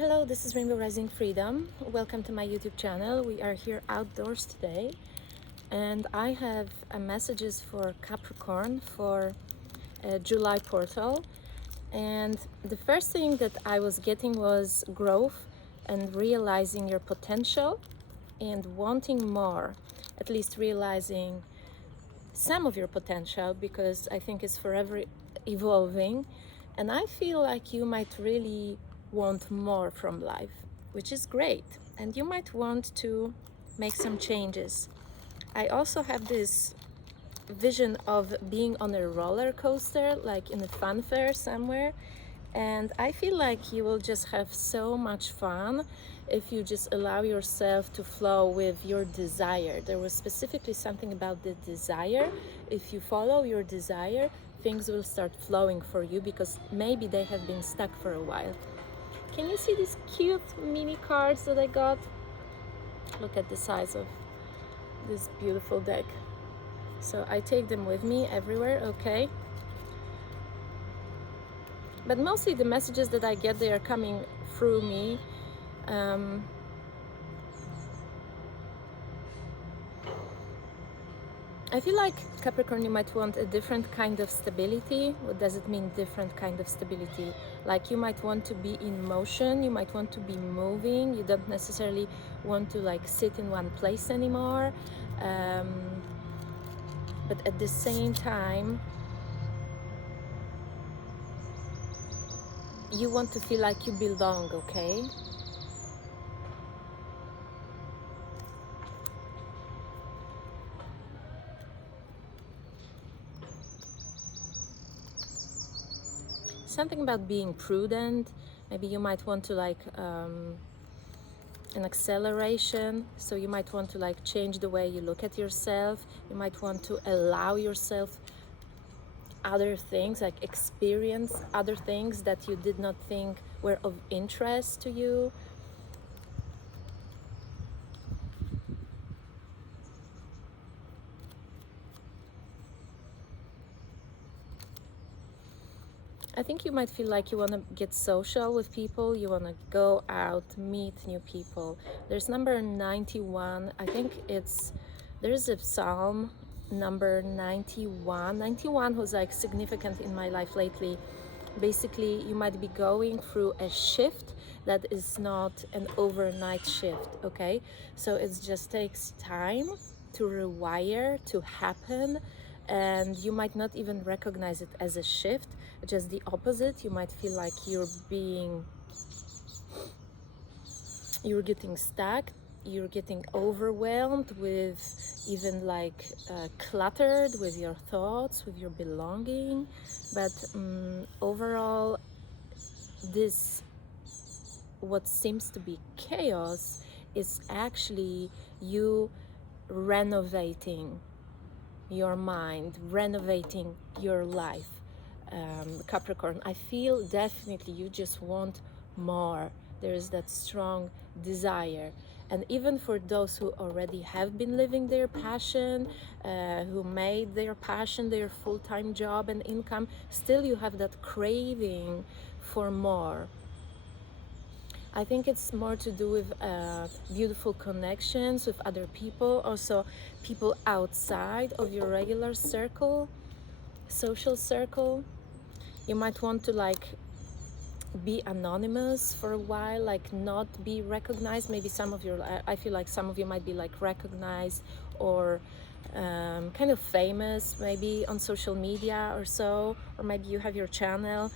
Hello, this is Rainbow Rising Freedom. Welcome to my YouTube channel. We are here outdoors today, and I have messages for Capricorn for July portal. And the first thing that I was getting was growth and realizing your potential and wanting more, at least realizing some of your potential, because I think it's forever evolving. And I feel like you might really want more from life, which is great. And you might want to make some changes. I also have this vision of being on a roller coaster, like in a fun fair somewhere. And I feel like you will just have so much fun if you just allow yourself to flow with your desire. There was specifically something about the desire. If you follow your desire, things will start flowing for you because maybe they have been stuck for a while. Can you see these cute mini cards that I got? Look at the size of this beautiful deck. So I take them with me everywhere, okay? But mostly the messages that I get, they are coming through me. I feel like Capricorn, you might want a different kind of stability. What does it mean, different kind of stability? Like you might want to be in motion, you might want to be moving. You don't necessarily want to like sit in one place anymore. But at the same time, you want to feel like you belong, okay? Something about being prudent. Maybe you might want to like an acceleration, so you might want to like change the way you look at yourself. You might want to allow yourself other things, like experience other things that you did not think were of interest to you. I think you might feel like you want to get social with people, you want to go out, meet new people. There's number 91. I think there's a psalm number 91 who's like significant in my life lately. Basically, you might be going through a shift that is not an overnight shift, okay? So it just takes time to rewire, to happen, and you might not even recognize it as a shift, just the opposite. You might feel like you're getting stuck, you're getting overwhelmed with, even like cluttered with your thoughts, with your belonging. But overall, this, what seems to be chaos, is actually you renovating your mind, renovating your life. Capricorn, I feel definitely you just want more. There is that strong desire. And even for those who already have been living their passion, who made their passion their full-time job and income, still you have that craving for more. I think it's more to do with beautiful connections with other people, also people outside of your regular circle, social circle. You might want to like be anonymous for a while, like not be recognized. Maybe I feel like some of you might be like recognized or kind of famous, maybe on social media or so, or maybe you have your channel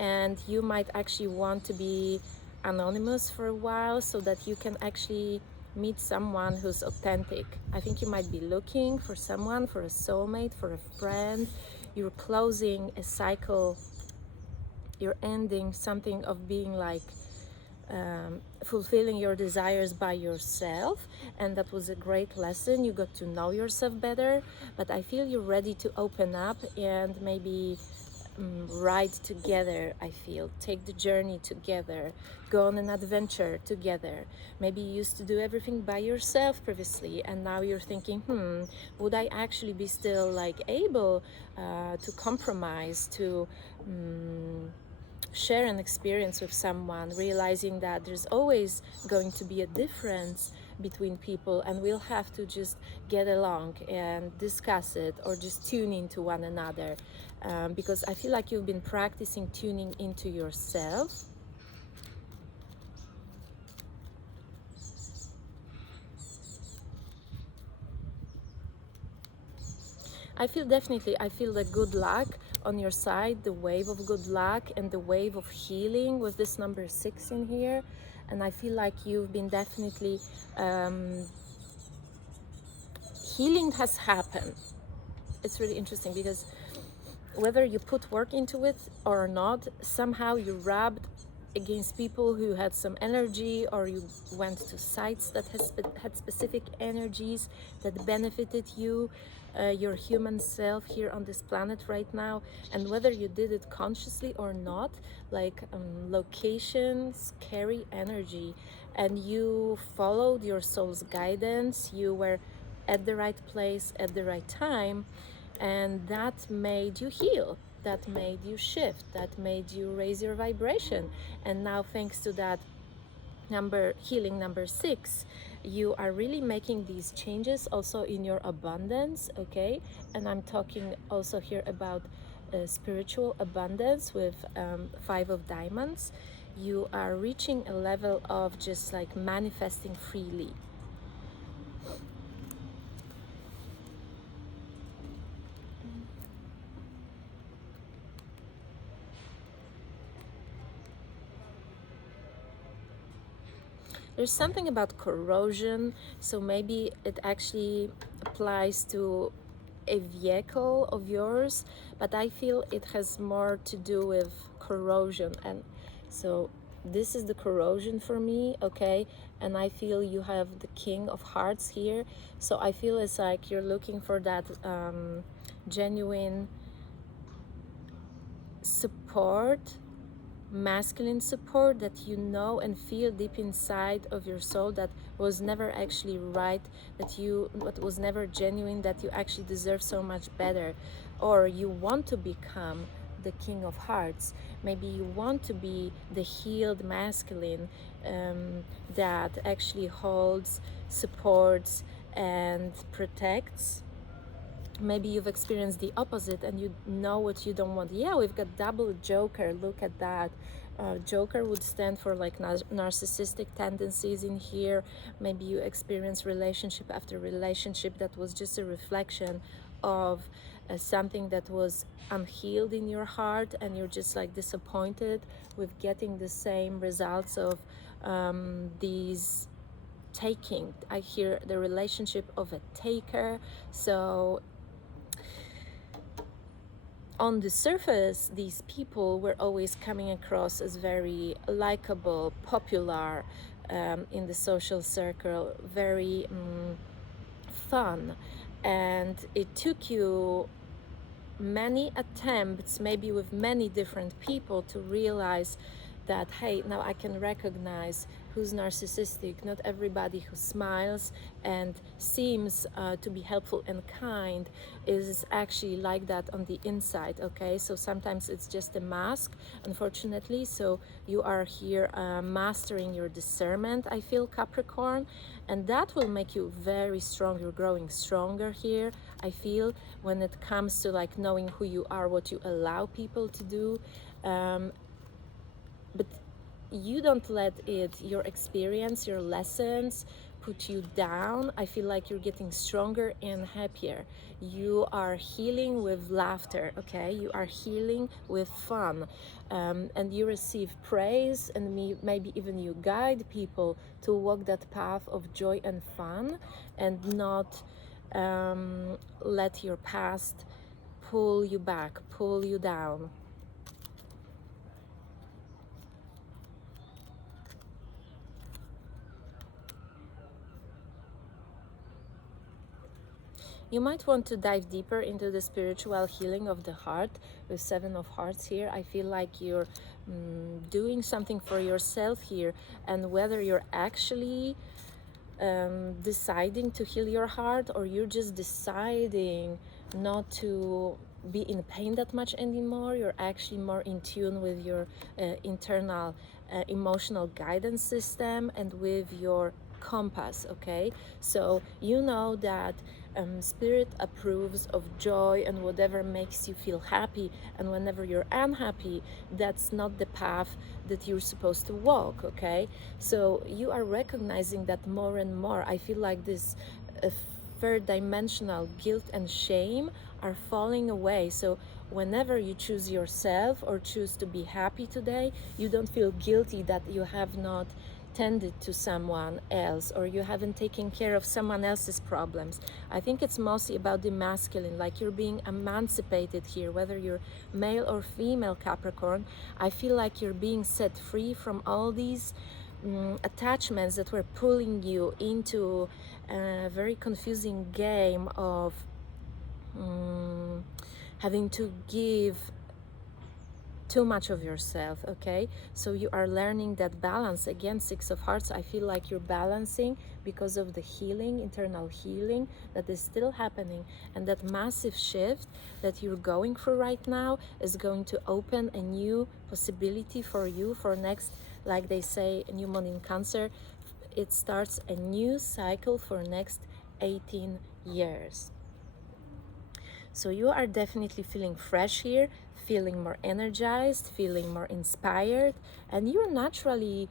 and you might actually want to be anonymous for a while so that you can actually meet someone who's authentic. I think you might be looking for someone, for a soulmate, for a friend. You're closing a cycle, you're ending something of being like fulfilling your desires by yourself, and that was a great lesson. You got to know yourself better, but I feel you're ready to open up and maybe ride together. I feel take the journey together, go on an adventure together. Maybe you used to do everything by yourself previously, and now you're thinking, would I actually be still like able to compromise, to share an experience with someone, realizing that there's always going to be a difference between people, and we'll have to just get along and discuss it, or just tune into one another, because I feel like you've been practicing tuning into yourself. I feel the good luck on your side, the wave of good luck and the wave of healing with this number 6 in here. And I feel like you've been definitely, healing has happened. It's really interesting because whether you put work into it or not, somehow you rubbed against people who had some energy, or you went to sites that had specific energies that benefited you, your human self here on this planet right now. And whether you did it consciously or not, like, locations carry energy, and you followed your soul's guidance. You were at the right place at the right time, and that made you heal, that made you shift, that made you raise your vibration. And now, thanks to that healing number 6, you are really making these changes also in your abundance. Okay, and I'm talking also here about spiritual abundance with 5 of diamonds. You are reaching a level of just like manifesting freely. There's something about corrosion, so maybe it actually applies to a vehicle of yours, but I feel it has more to do with corrosion. And so this is the corrosion for me, okay? And I feel you have the King of Hearts here, so I feel it's like you're looking for that genuine support, masculine support that you know and feel deep inside of your soul that was never actually right, that was never genuine, that you actually deserve so much better. Or you want to become the King of Hearts. Maybe you want to be the healed masculine, that actually holds, supports, and protects. Maybe you've experienced the opposite and you know what you don't want. Yeah, we've got double Joker. Look at that. Joker would stand for like narcissistic tendencies in here. Maybe you experience relationship after relationship that was just a reflection of something that was unhealed in your heart, and you're just like disappointed with getting the same results of these taking. I hear the relationship of a taker. So on the surface, these people were always coming across as very likable, popular in the social circle, very fun. And it took you many attempts, maybe with many different people, to realize that, hey, now I can recognize who's narcissistic. Not everybody who smiles and seems to be helpful and kind is actually like that on the inside. Okay, so sometimes it's just a mask, unfortunately. So you are here mastering your discernment, I feel, Capricorn, and that will make you very strong. You're growing stronger here, I feel, when it comes to like knowing who you are, what you allow people to do. But you don't let your experience, your lessons put you down. I feel like you're getting stronger and happier. You are healing with laughter, okay? You are healing with fun. And you receive praise, and maybe even you guide people to walk that path of joy and fun, and not let your past pull you back, pull you down. You might want to dive deeper into the spiritual healing of the heart with 7 of Hearts here. I feel like you're doing something for yourself here, and whether you're actually deciding to heal your heart, or you're just deciding not to be in pain that much anymore. You're actually more in tune with your internal emotional guidance system and with your compass. Okay, so you know that spirit approves of joy and whatever makes you feel happy, and whenever you're unhappy, that's not the path that you're supposed to walk. Okay, so you are recognizing that more and more. I feel like this third dimensional guilt and shame are falling away. So whenever you choose yourself or choose to be happy today, you don't feel guilty that you have not tended to someone else or you haven't taken care of someone else's problems. I think it's mostly about the masculine, like you're being emancipated here, whether you're male or female Capricorn. I feel like you're being set free from all these attachments that were pulling you into a very confusing game of having to give too much of yourself. Okay, so you are learning that balance. Again, Six of Hearts, I feel like you're balancing because of the healing, internal healing that is still happening, and that massive shift that you're going through right now is going to open a new possibility for you for next, like they say, a new moon in Cancer. It starts a new cycle for next 18 years. So you are definitely feeling fresh here, feeling more energized, feeling more inspired, and you're naturally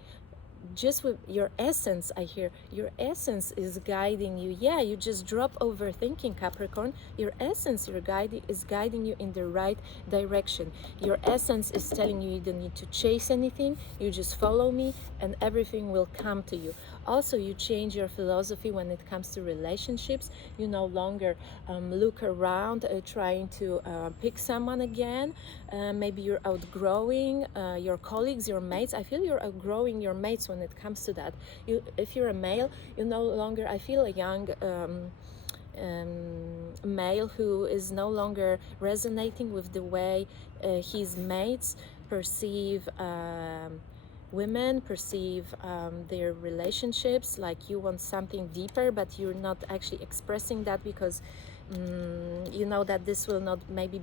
just with your essence. I hear your essence is guiding you. Yeah, you just drop overthinking, Capricorn. Your essence, is guiding you in the right direction. Your essence is telling you don't need to chase anything. You just follow me and everything will come to you. Also, you change your philosophy when it comes to relationships. You no longer look around trying to pick someone again. Maybe you're outgrowing your colleagues, your mates. I feel you're outgrowing your mates when it comes to that. If you're a male, you no longer, I feel a young male who is no longer resonating with the way his mates perceive women, perceive their relationships. Like you want something deeper, but you're not actually expressing that because you know that this will not, maybe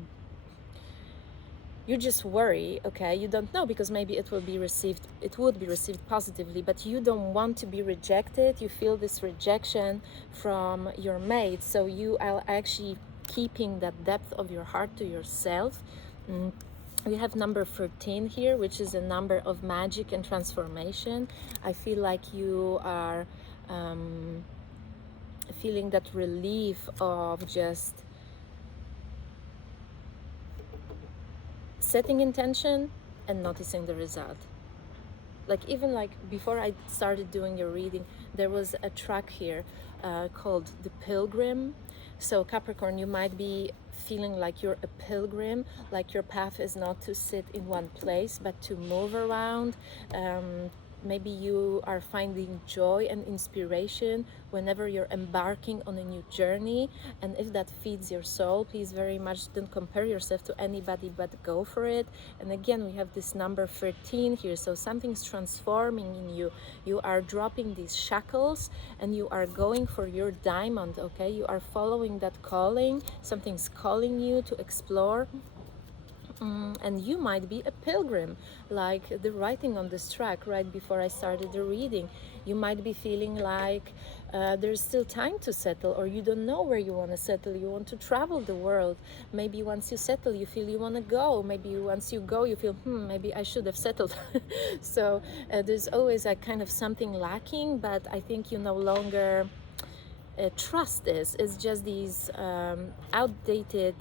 you just worry. Okay, you don't know because maybe it would be received positively, but you don't want to be rejected. You feel this rejection from your mate, so you are actually keeping that depth of your heart to yourself. We have number 13 here, which is a number of magic and transformation. I feel like you are feeling that relief of just setting intention and noticing the result. Like even like before I started doing your reading, there was a track here called The Pilgrim. So Capricorn, you might be feeling like you're a pilgrim, like your path is not to sit in one place but to move around. Maybe you are finding joy and inspiration whenever you're embarking on a new journey, and if that feeds your soul, please very much don't compare yourself to anybody but go for it. And again, we have this number 13 here, so something's transforming in you. You are dropping these shackles and you are going for your diamond. Okay, you are following that calling. Something's calling you to explore. And you might be a pilgrim, like the writing on this track right before I started the reading. You might be feeling like there's still time to settle, or you don't know where you want to settle. You want to travel the world. Maybe once you settle, you feel you want to go. Maybe once you go, you feel, maybe I should have settled. So there's always a kind of something lacking, but I think you no longer trust this. It's just these outdated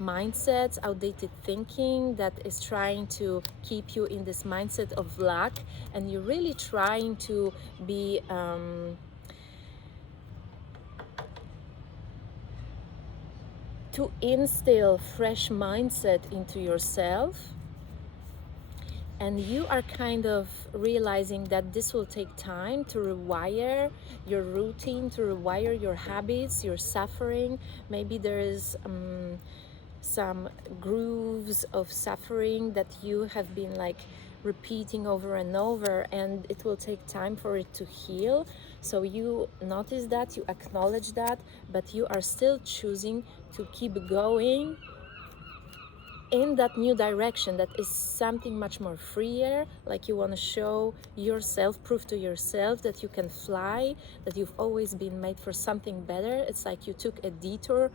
mindsets, outdated thinking that is trying to keep you in this mindset of lack, and you're really trying to be to instill fresh mindset into yourself. And you are kind of realizing that this will take time to rewire your routine, to rewire your habits, your suffering. Maybe there is some grooves of suffering that you have been like repeating over and over, and it will take time for it to heal. So you notice that, you acknowledge that, but you are still choosing to keep going in that new direction that is something much more freer, like you want to show yourself, prove to yourself that you can fly, that you've always been made for something better. It's like you took a detour.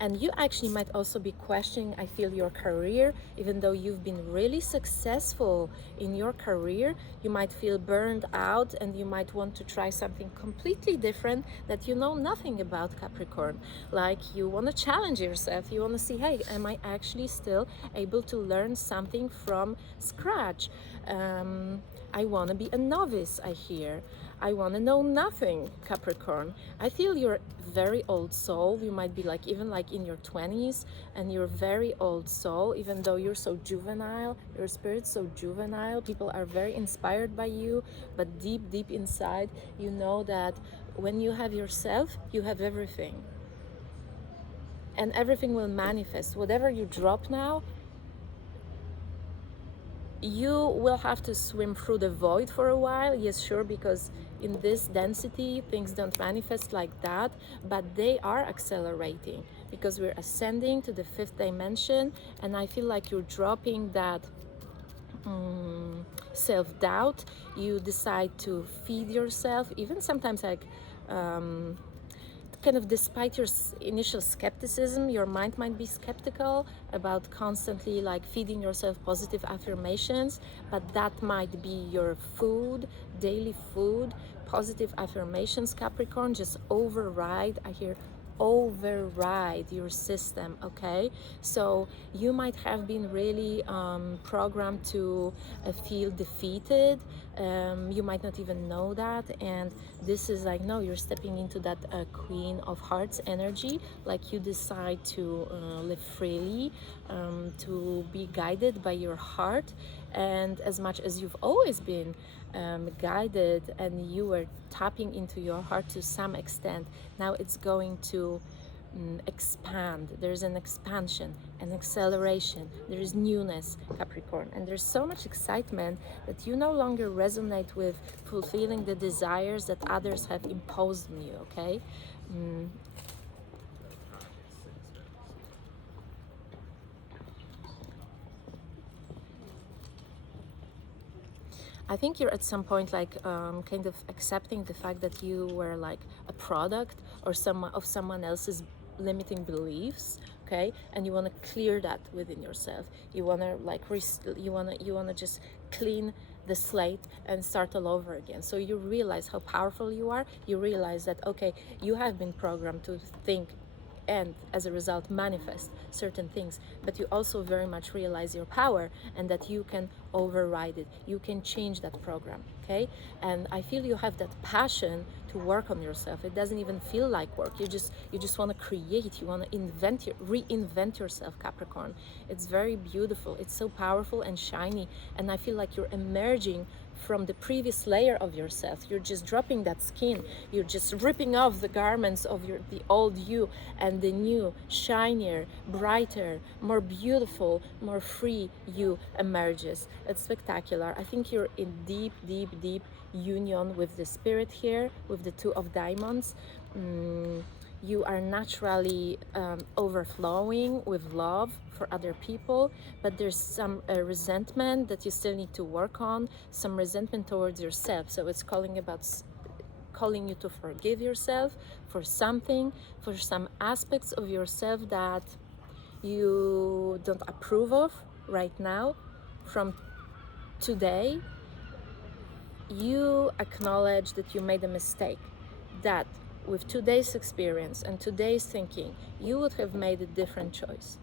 And you actually might also be questioning, I feel, your career. Even though you've been really successful in your career, you might feel burned out and you might want to try something completely different that you know nothing about, Capricorn. Like you want to challenge yourself, you want to see, hey, am I actually still able to learn something from scratch? I want to be a novice, I hear. I want to know nothing, Capricorn. I feel you're very old soul. You might be like even like in your 20s, and you're very old soul, even though you're so juvenile. Your spirit's so juvenile. People are very inspired by you, but deep inside, you know that when you have yourself, you have everything. And everything will manifest. Whatever you drop now, you will have to swim through the void for a while, yes, sure, because in this density things don't manifest like that, but they are accelerating because we're ascending to the fifth dimension. And I feel like you're dropping that self-doubt. You decide to feed yourself, even sometimes like kind of despite your initial skepticism. Your mind might be skeptical about constantly like feeding yourself positive affirmations, but that might be your food, daily food. Positive affirmations, Capricorn, just override, I hear, override your system. Okay, so you might have been really programmed to feel defeated. You might not even know that, and this is like, no, you're stepping into that Queen of Hearts energy. Like you decide to live freely, to be guided by your heart. And as much as you've always been guided and you were tapping into your heart to some extent, now it's going to expand. There's an expansion, an acceleration, there is newness, Capricorn, and there's so much excitement that you no longer resonate with fulfilling the desires that others have imposed on you. Okay, I think you're at some point like kind of accepting the fact that you were like a product or someone else's limiting beliefs. Okay, and you want to clear that within yourself. You want to like you want to just clean the slate and start all over again. So you realize how powerful you are. You realize that, okay, you have been programmed to think and as a result manifest certain things, but you also very much realize your power and that you can override it, you can change that program. Okay, and I feel you have that passion to work on yourself. It doesn't even feel like work. You just want to create, you want to reinvent yourself, Capricorn. It's very beautiful, it's so powerful and shiny, and I feel like you're emerging from the previous layer of yourself. You're just dropping that skin, you're just ripping off the garments of the old you, and the new, shinier, brighter, more beautiful, more free you emerges. It's spectacular. I think you're in deep union with the spirit here, with the Two of Diamonds. You are naturally overflowing with love for other people, but there's some resentment that you still need to work on, some resentment towards yourself. So it's calling you to forgive yourself for something, for some aspects of yourself that you don't approve of right now. From today, you acknowledge that you made a mistake, that with today's experience and today's thinking, you would have made a different choice.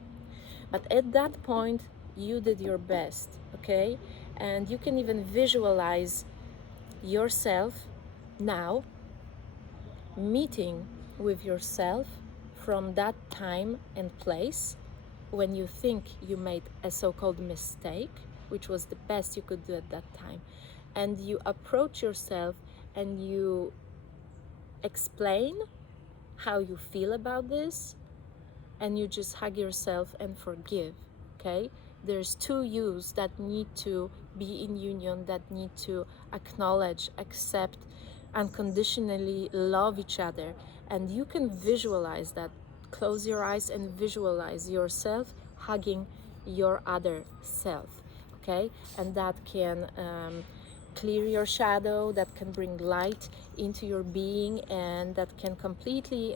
But at that point, you did your best, okay? And you can even visualize yourself now meeting with yourself from that time and place when you think you made a so-called mistake, which was the best you could do at that time. And you approach yourself and you explain how you feel about this, and you just hug yourself and forgive. Okay, there's two yous that need to be in union, that need to acknowledge, accept, unconditionally love each other. And you can visualize that close your eyes and visualize yourself hugging your other self, okay? And that can clear your shadow, that can bring light into your being, and that can completely,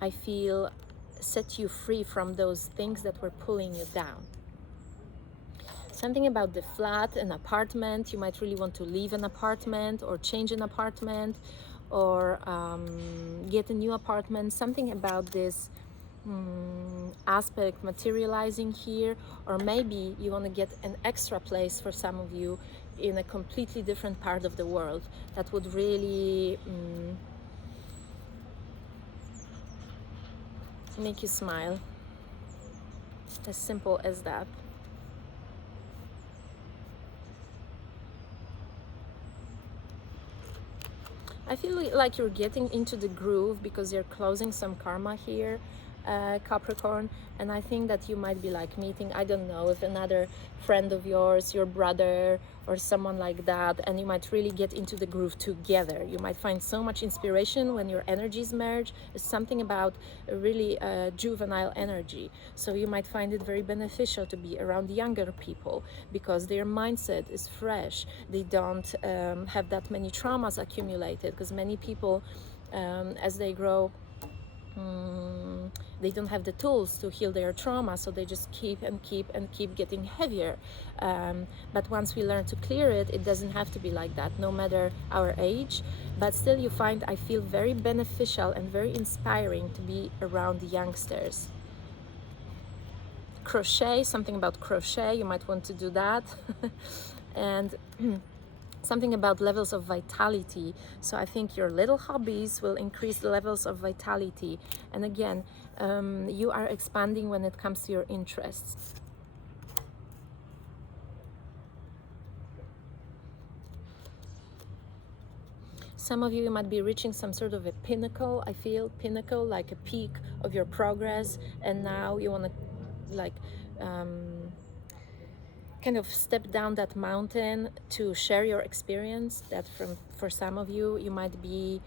I feel, set you free from those things that were pulling you down. Something about the flat, an apartment, you might really want to leave an apartment or change an apartment, or get a new apartment. Something about this aspect materializing here, or maybe you want to get an extra place for some of you in a completely different part of the world that would really make you smile. As simple as that. I feel like you're getting into the groove because you're closing some karma here, Capricorn, and I think that you might be like meeting, I don't know, if another friend of yours, your brother or someone like that, and you might really get into the groove together. You might find so much inspiration when your energies merge. It's something about a really juvenile energy, so you might find it very beneficial to be around younger people because their mindset is fresh. They don't have that many traumas accumulated, because many people as they grow, they don't have the tools to heal their trauma, so they just keep getting heavier. But once we learn to clear it, it doesn't have to be like that, no matter our age. But still, you find, I feel, very beneficial and very inspiring to be around youngsters. Crochet, something about crochet, you might want to do that. And something about levels of vitality. So I think your little hobbies will increase the levels of vitality. And again, you are expanding when it comes to your interests. Some of you might be reaching some sort of a pinnacle, I feel, pinnacle, like a peak of your progress. And now you want to like kind of step down that mountain to share your experience. That for some of you, you might be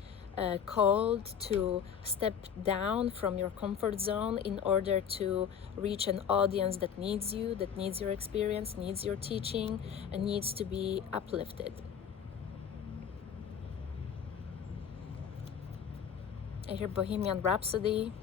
called to step down from your comfort zone in order to reach an audience that needs you, that needs your experience, needs your teaching, and needs to be uplifted. I hear Bohemian Rhapsody.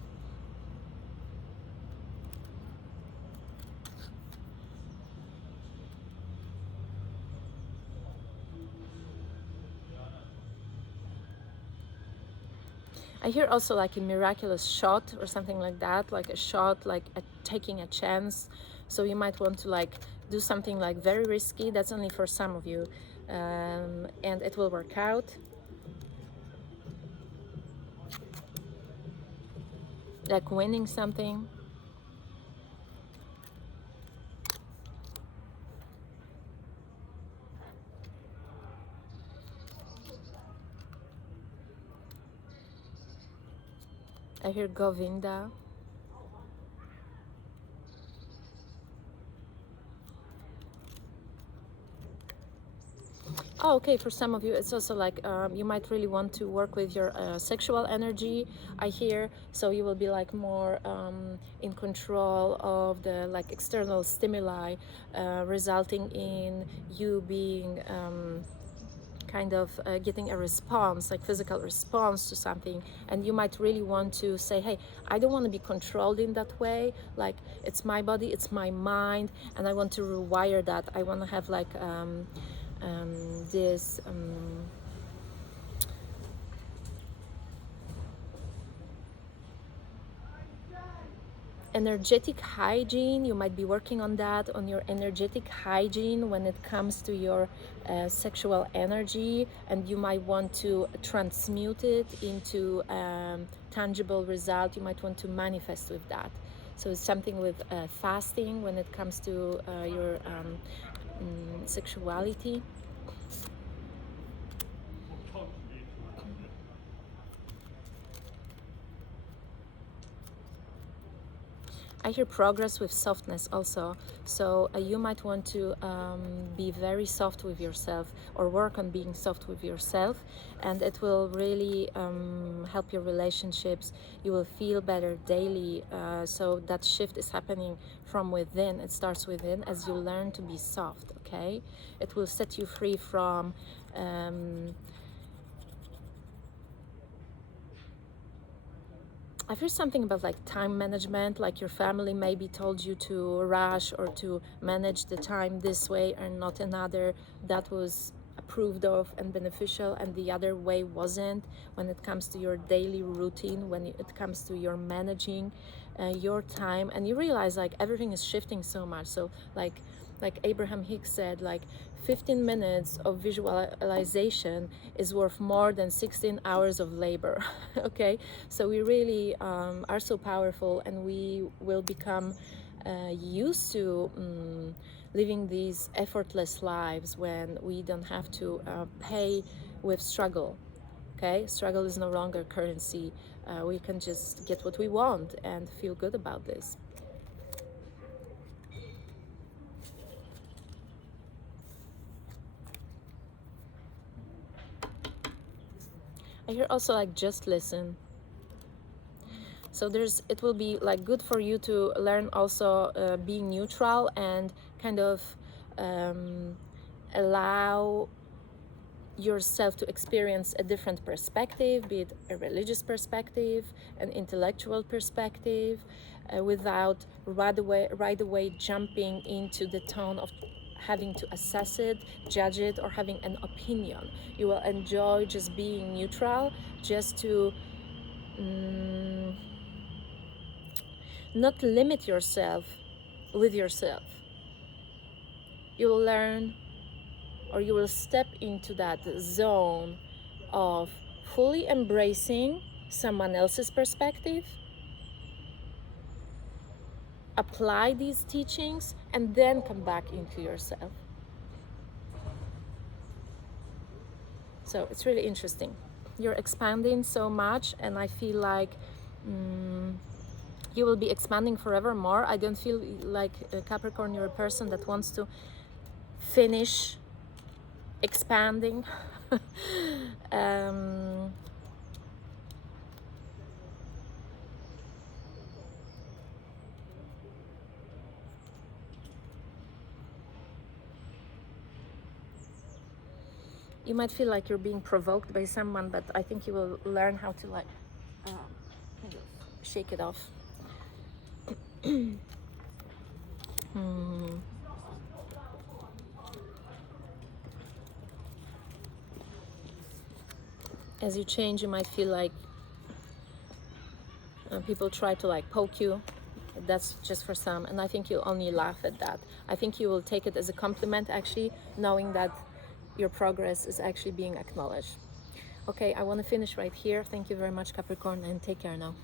I hear also like a miraculous shot or something like that, like a shot, like taking a chance. So you might want to like do something like very risky. That's only for some of you, and it will work out. Like winning something. I hear Govinda. Oh, okay, for some of you, it's also like you might really want to work with your sexual energy, I hear. So you will be like more in control of the like external stimuli, resulting in you being kind of getting a response, like physical response to something. And you might really want to say, hey, I don't want to be controlled in that way. Like, it's my body, it's my mind, and I want to rewire that. I want to have like this energetic hygiene. You might be working on that, on your energetic hygiene when it comes to your sexual energy, and you might want to transmute it into tangible result. You might want to manifest with that. So it's something with fasting when it comes to your sexuality. I hear progress with softness also. So you might want to be very soft with yourself, or work on being soft with yourself, and it will really help your relationships. You will feel better daily. So that shift is happening from within. It starts within as you learn to be soft, okay? It will set you free from I've heard something about like time management, like your family maybe told you to rush or to manage the time this way and not another. That was approved of and beneficial, and the other way wasn't, when it comes to your daily routine, when it comes to your managing your time. And you realize like everything is shifting so much. So like Abraham Hicks said, like 15 minutes of visualization is worth more than 16 hours of labor. Okay, so we really are so powerful, and we will become used to living these effortless lives when we don't have to pay with struggle. Okay, struggle is no longer currency. We can just get what we want and feel good about this. I hear also like just listen. So it will be like good for you to learn also being neutral and kind of allow yourself to experience a different perspective, be it a religious perspective, an intellectual perspective, without right away jumping into the tone of having to assess it, judge it, or having an opinion. You will enjoy just being neutral, just to not limit yourself with yourself. You will learn, or you will step into that zone of fully embracing someone else's perspective, apply these teachings, and then come back into yourself. So it's really interesting. You're expanding so much, and I feel like you will be expanding forevermore. I don't feel like Capricorn, you're a person that wants to finish expanding. You might feel like you're being provoked by someone, but I think you will learn how to like kind of shake it off. As you change, you might feel like people try to like poke you. That's just for some, and I think you'll only laugh at that. I think you will take it as a compliment, actually, knowing that your progress is actually being acknowledged. Okay, I want to finish right here. Thank you very much, Capricorn, and take care now.